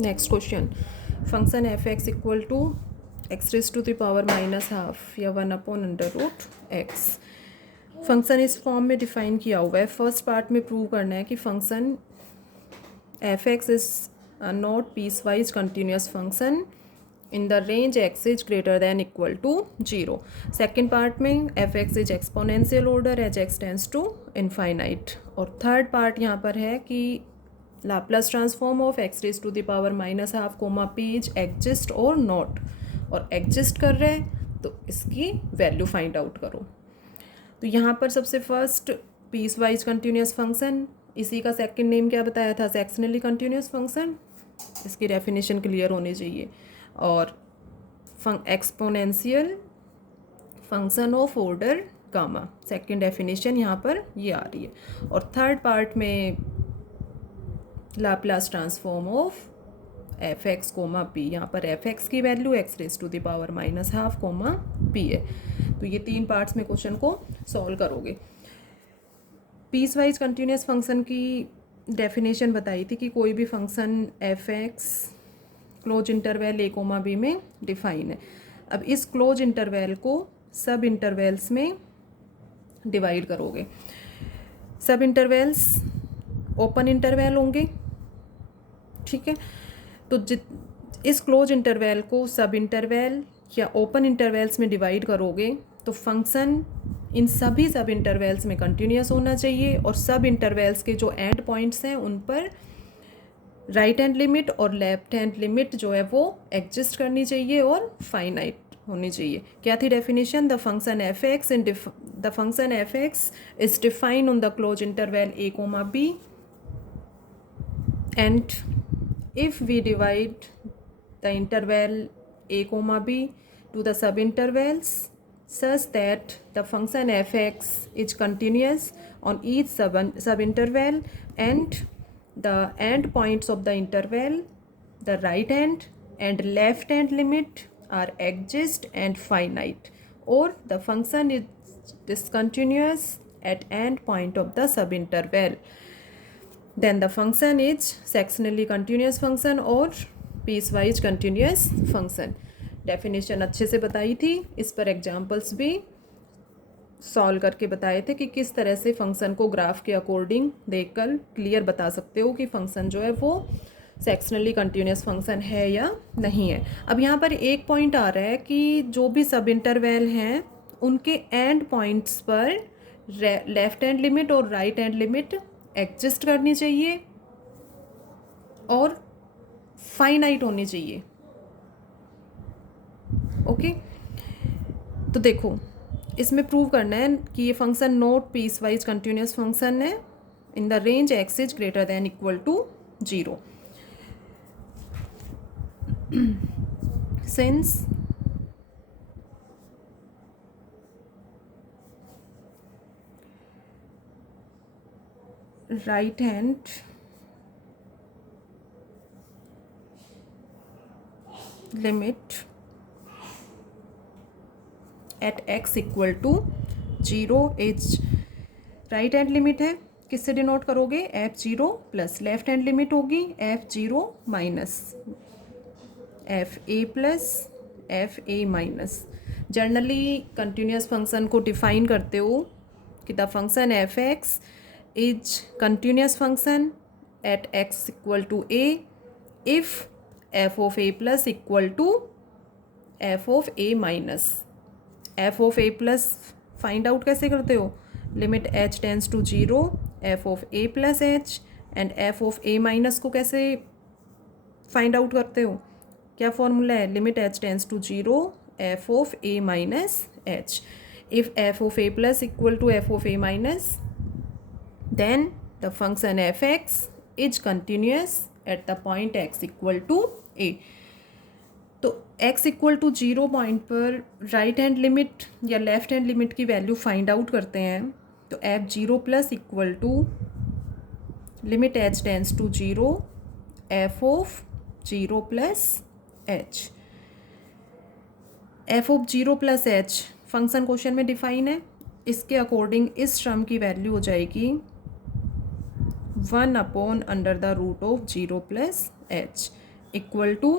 Next question, function F x equal to x raise to the power minus half या 1/√x। Function इस form में define किया हुआ है। फर्स्ट पार्ट में प्रूव करना है कि function F x is not piece wise continuous function in the range X is greater than equal to 0। Second part में F x is exponential order as x tends to infinite. और third part यहाँ पर है कि Laplace transform of x raise to the power minus half comma P is exist और not, और exist कर रहे हैं तो इसकी वैल्यू फाइंड आउट करो। तो यहाँ पर सबसे first piece wise continuous function, इसी का सेकंड नेम क्या बताया था, सेक्शनली कंटिन्यूस फंक्शन। इसकी डेफिनेशन क्लियर होनी चाहिए। और exponential function of order gamma, second definition यहाँ पर ये आ रही है। और थर्ड पार्ट में Laplace transform of f x comma p, यहाँ पर एफ एक्स की value x raise to the power minus half comma p है। तो ये तीन पार्ट्स में क्वेश्चन को सॉल्व करोगे। पीस वाइज कंटिन्यूस फंक्शन की डेफिनेशन बताई थी कि कोई भी function F X close interval ए कोमा बी में डिफाइन है। अब इस क्लोज इंटरवल को सब इंटरवल्स में डिवाइड करोगे। सब इंटरवल्स ओपन इंटरवल होंगे, ठीक है। तो इस क्लोज इंटरवल को सब इंटरवल या ओपन इंटरवल्स में डिवाइड करोगे तो फंक्शन इन सभी सब इंटरवल्स में कंटिन्यूस होना चाहिए, और सब इंटरवल्स के जो एंड पॉइंट्स हैं उन पर राइट हैंड लिमिट और लेफ्ट हैंड लिमिट जो है वो एग्जिस्ट करनी चाहिए और फाइनाइट होनी चाहिए। क्या थी definition, the function F x is defined on the close interval A comma b, and if we divide the interval a comma b to the subintervals such that the function f(x) is continuous on each subinterval, and the end points of the interval, the right hand and left hand limit are exist and finite, or the function is discontinuous at end point of the subinterval, then the function is sectionally continuous function और piecewise continuous function। Definition अच्छे से बताई थी, इस पर examples भी solve करके बताए थे कि किस तरह से फंक्शन को ग्राफ के अकॉर्डिंग देखकर क्लियर बता सकते हो कि फंक्शन जो है वो सेक्शनली कंटिन्यूस फंक्शन है या नहीं है। अब यहाँ पर एक पॉइंट आ रहा है कि जो भी सब इंटरवल हैं उनके एंड पॉइंट्स पर लेफ्ट हैंड लिमिट और राइट हैंड लिमिट एग्जिस्ट करनी चाहिए और फाइनाइट होनी चाहिए। ओके, तो देखो इसमें प्रूव करना है कि ये function not piece wise continuous function है in the range X is greater than equal to 0। Since right hand limit at x equal to 0 is right hand limit है, किससे डिनोट करोगे, f0 plus left hand limit होगी f0 minus fa plus fa minus. Generally continuous function को define करते हो कि the function F x is continuous function at x equal to a if f of a plus equal to f of a minus। f of a plus find out कैसे करते हो, limit h tends to 0 f of a plus h, and f of a minus को कैसे find out करते हो, क्या formula है, limit h tends to 0 f of a minus h। if f of a plus equal to f of a minus, then the function f(x) is continuous at the point x equal to a। तो x equal to 0 point पर right hand limit या left hand limit की value find out करते हैं। तो f0 plus equal to limit h tends to 0 f of 0 plus h। f of 0 plus h function question में define है, इसके according इस टर्म की वैल्यू हो जाएगी 1/√0 plus h। Equal to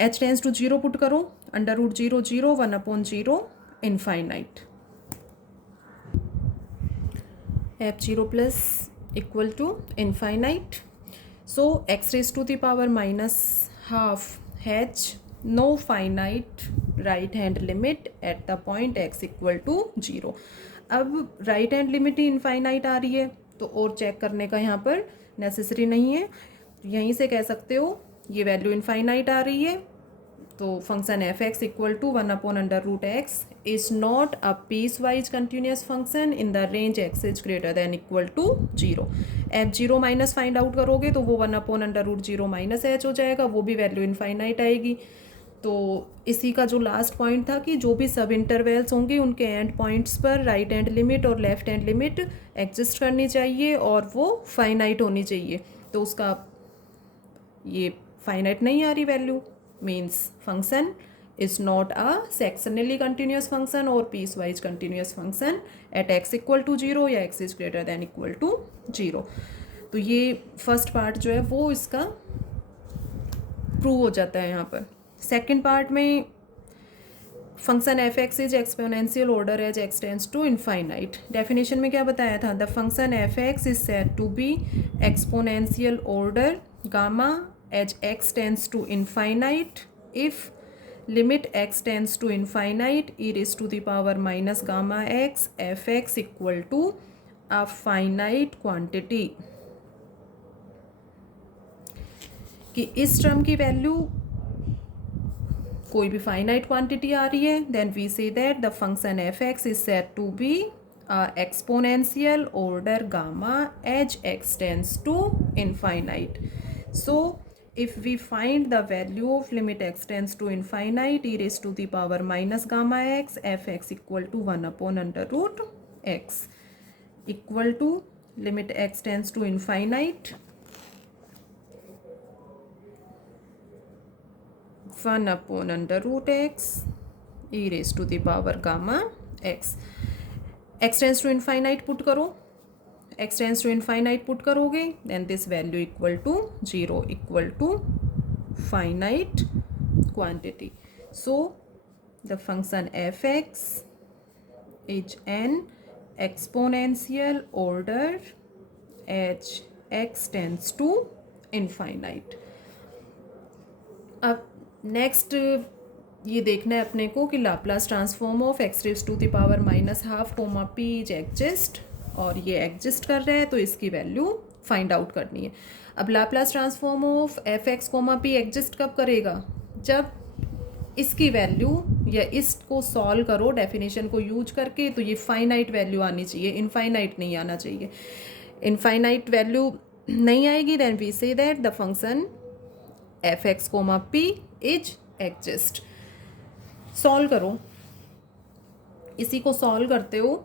h tends to 0 put करो, under root 0 0 1/0 infinite f0 plus equal to infinite. So x raised to the power minus half has no finite right hand limit at the point x equal to 0. अब right hand limit ही infinite आ रही है तो और check करने का यहाँ पर necessary नहीं है. यहीं से कह सकते हो ये वैल्यू इनफाइनाइट आ रही है तो function F x equal to 1/√x is not a piece wise continuous function in the range x is greater than equal to 0. f0 minus find out करोगे तो वो 1/√0 माइनस h हो जाएगा, वो भी वैल्यू इनफाइनाइट आएगी. तो इसी का जो लास्ट पॉइंट था कि जो भी सब इंटरवल्स होंगे उनके एंड पॉइंट्स पर राइट हैंड लिमिट और लेफ्ट हैंड लिमिट एग्जिस्ट करनी चाहिए और वो फाइनाइट होनी चाहिए. तो उसका ये फाइनाइट नहीं आ रही value, means function is not a sectionally continuous function or piecewise continuous function at x equal to 0 या x is greater than equal to 0. तो ये फर्स्ट पार्ट जो है वो इसका प्रूव हो जाता है यहाँ पर. सेकंड पार्ट में function F x is exponential order as x tends to infinite. Definition में क्या बताया था? The function F x is said to be exponential order gamma as x tends to infinite if limit x tends to infinite e raised to the power minus gamma x f(x) equal to a finite quantity. कि इस term की value कोई भी finite quantity आ रही है then we say that the function F x is said to be exponential order gamma as x tends to infinite. So if we find the value of limit x tends to infinite e raised to the power minus gamma x f(x) equal to 1/√x equal to limit x tends to infinite 1/√x e raised to the power gamma x. x tends to infinite put करो, x tends to infinite put करोगे then this value equal to 0 equal to finite quantity. So the function f(x) is an exponential order as x tends to infinite. अब next ये देखना है अपने को कि Laplace transform of x raise to the power -½ comma p is exist और ये exist कर रहा है तो इसकी वैल्यू फाइंड आउट करनी है. अब Laplace transform of f x comma p exist कब करेगा? जब इसकी वैल्यू या इसको सॉल्व करो डेफिनेशन को यूज करके तो ये फाइनाइट वैल्यू आनी चाहिए, इनफाइनाइट नहीं आना चाहिए. इनफाइनाइट वैल्यू नहीं आएगी then we say that the function F x comma P is exist. Solve करो, इसी को सॉल्व करते हो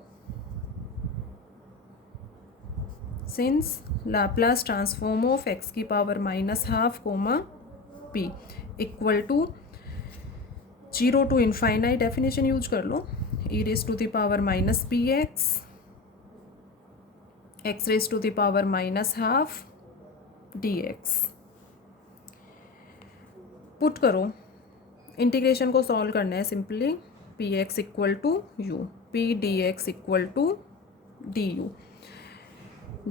since Laplace transform of x की power -½ comma p equal to 0 to infinite definition use कर लो e raised to the power -px x raised to the power -½ dx. Put करो, integration को सॉल्व करना है simply. px equal to u p dx equal to du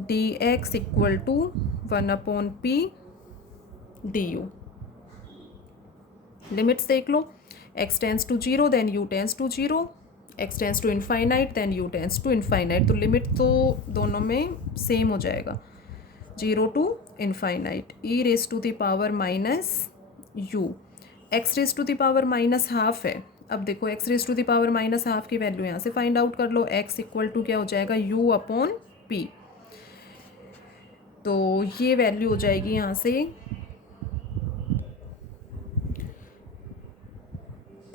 dx equal to 1/p du. Limits देख लो, x tends to 0 then u tends to 0, x tends to infinite then u tends to infinite. तो limit तो दोनों में same हो जाएगा 0 to infinite e raise to the power -u. x raise to the power -½ है. अब देखो x raise to the power -½ की वैल्यू यहाँ से फाइंड आउट कर लो. x इक्वल टू क्या हो जाएगा? u/p. तो ये वैल्यू हो जाएगी यहाँ से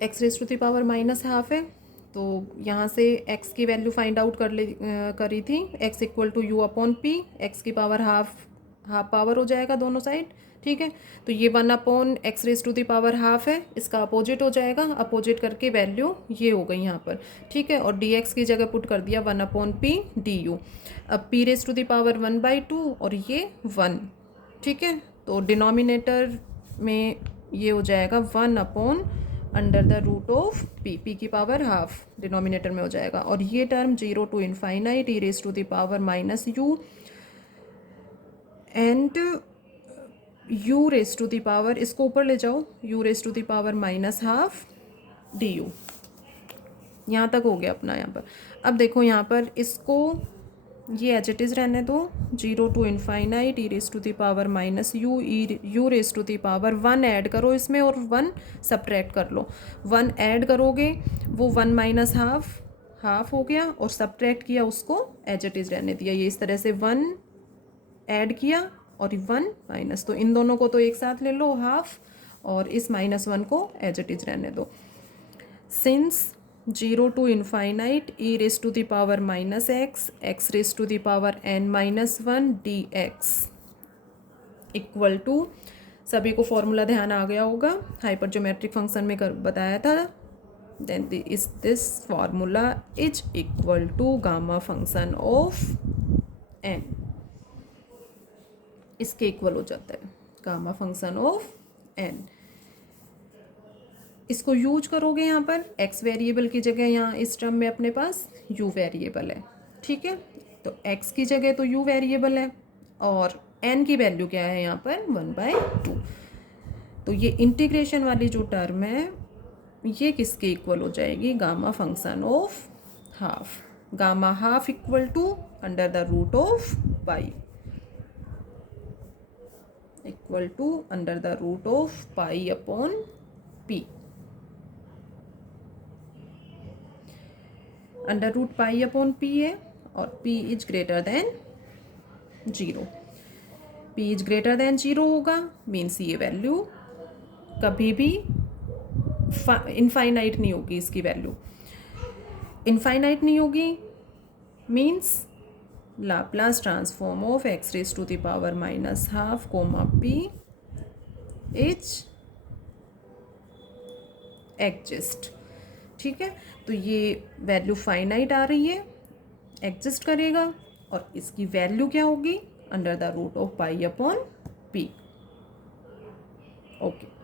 x raise to the power -½ है तो यहाँ से x की वैल्यू फाइंड आउट करी थी. x equal to u/p, x की पावर हाफ पावर हो जाएगा दोनों साइड. ठीक है, तो ये 1/x raise to the power ½ है, इसका अपोजिट हो जाएगा. अपोजिट करके वैल्यू ये हो गई यहाँ पर. ठीक है, और dx की जगह पुट कर दिया 1/p du. अब p raise to the power 1/2 और ये 1. ठीक है, तो डिनोमिनेटर में ये हो जाएगा 1 upon under the root of p, p की पावर हाफ डिनोमिनेटर में हो जाएगा, और ये term 0 to infinite e raise to the power minus u and u raise to the power, इसको ऊपर ले जाओ, u raise to the power minus half d u. यहाँ तक हो गया अपना यहाँ पर। अब देखो यहाँ पर इसको ये एज इट इज़ रहने दो, 0 to infinite e raise to the power minus u, u raise to the power 1 add करो इसमें और 1 सब्ट्रैक्ट कर लो। 1 ऐड करोगे वो 1 माइनस हाफ, हाफ हो गया, और सब्ट्रैक्ट किया उसको एज इट इज़ रहने दिया। ये इस तरह से 1 ऐड किया और 1 माइनस, तो इन दोनों को तो एक साथ ले लो हाफ, और इस -1 को एज इट इज़ रहने दो। Since 0 to infinite e raise to the power minus x, x raise to the power n minus 1 d x equal to, सभी को फॉर्मूला ध्यान आ गया होगा, हाइपरजोमेट्रिक फंक्शन में बताया था, then this formula is equal to gamma function of n, इसके equal हो जाता है गामा फंक्शन ऑफ n। इसको यूज करोगे यहाँ पर x वेरिएबल की जगह, यहाँ इस टर्म में अपने पास u वेरिएबल है, ठीक है, तो x की जगह तो u वेरिएबल है और n की वैल्यू क्या है यहाँ पर 1/2। तो ये इंटीग्रेशन वाली जो टर्म है ये किसके इक्वल हो जाएगी, gamma function of half, gamma half equal to under the root of pi, equal to under the root of pi upon p. Under root pi upon p है और p is greater than 0, p is greater than 0 होगा, means ये value कभी भी infinite नहीं होगी, इसकी value infinite नहीं होगी, means Laplace transform of x raise to the power minus half comma p is exist, ठीक है। तो ये वैल्यू फाइनाइट आ रही है, एग्जिस्ट करेगा, और इसकी वैल्यू क्या होगी, under the root of pi upon p. Okay.